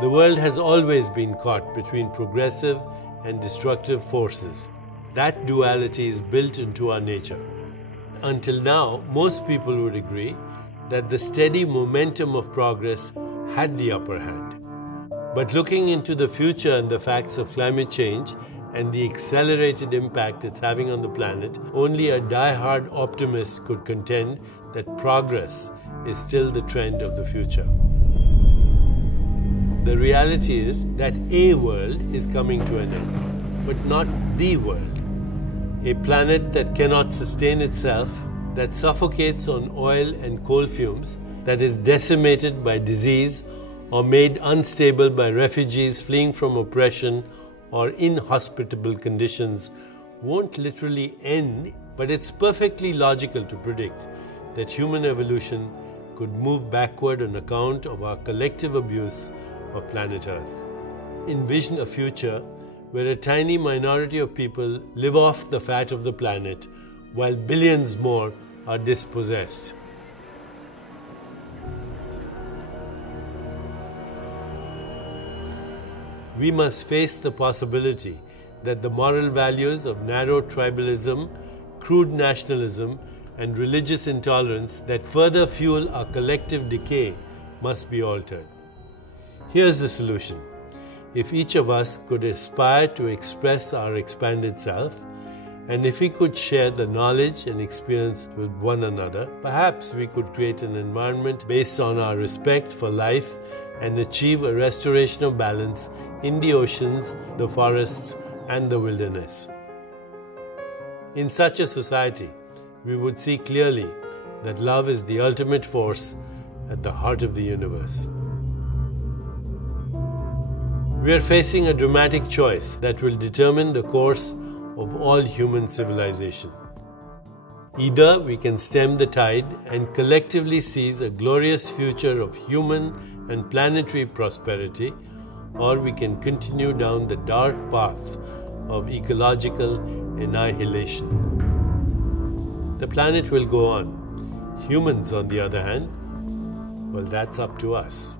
The world has always been caught between progressive and destructive forces. That duality is built into our nature. Until now, most people would agree that the steady momentum of progress had the upper hand. But looking into the future and the facts of climate change and the accelerated impact it's having on the planet, only a die-hard optimist could contend that progress is still the trend of the future. The reality is that a world is coming to an end, but not the world. A planet that cannot sustain itself, that suffocates on oil and coal fumes, that is decimated by disease or made unstable by refugees fleeing from oppression or inhospitable conditions, won't literally end, but it's perfectly logical to predict that human evolution could move backward on account of our collective abuse of planet Earth. Envision a future where a tiny minority of people live off the fat of the planet while billions more are dispossessed. We must face the possibility that the moral values of narrow tribalism, crude nationalism, and religious intolerance that further fuel our collective decay must be altered. Here's the solution. If each of us could aspire to express our expanded self, and if we could share the knowledge and experience with one another, perhaps we could create an environment based on our respect for life and achieve a restoration of balance in the oceans, the forests, and the wilderness. In such a society, we would see clearly that love is the ultimate force at the heart of the universe. We are facing a dramatic choice that will determine the course of all human civilization. Either we can stem the tide and collectively seize a glorious future of human and planetary prosperity, or we can continue down the dark path of ecological annihilation. The planet will go on. Humans, on the other hand, well, that's up to us.